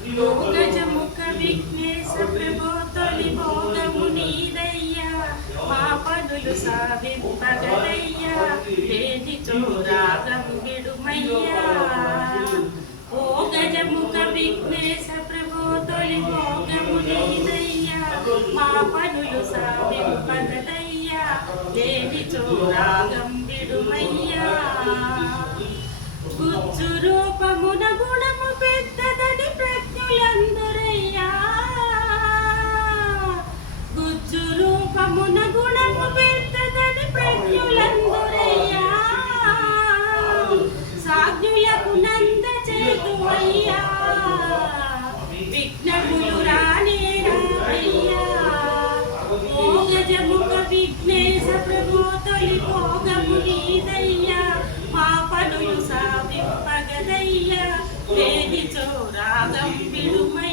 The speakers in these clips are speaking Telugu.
గజముఖ విఘ్నేశ ప్రభో తొలి భోగము నీదయ్యా మా పనులు సాధింపగలయ్యా వేది చోరాగం విడుమయ్యా ఓ గజముఖ విఘ్నేశ ప్రభో తొలి భోగము నీదయ్యా మా పనులు సాధింపగలయ్యా వేది చోరాగం విడుమయ్యా గుజ్జు రూపమున గుణము పెద్ద విఘ్నేశ ప్రభో నీదయ్యా మా సాధింపగదయ్యా. వేది చోరాగం విడుమయ్యా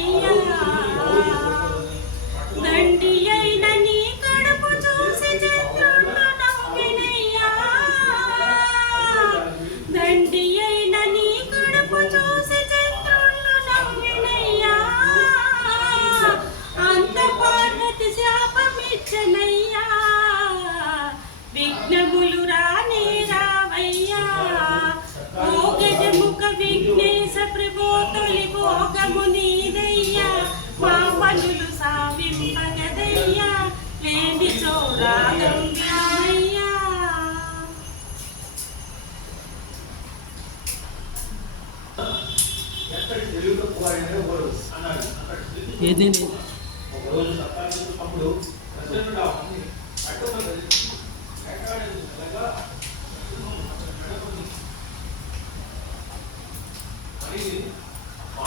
విఘ్నములు రానే రావయ్యా ఓ గజముఖ విఘ్నేశ ప్రభో తొలి భోగము నీదయ్యా. మా పనులు సావింపగదయ్యా. లేని చోరాగం రామయ్యా. తెలుగు వాడినే ఓడు Amazing.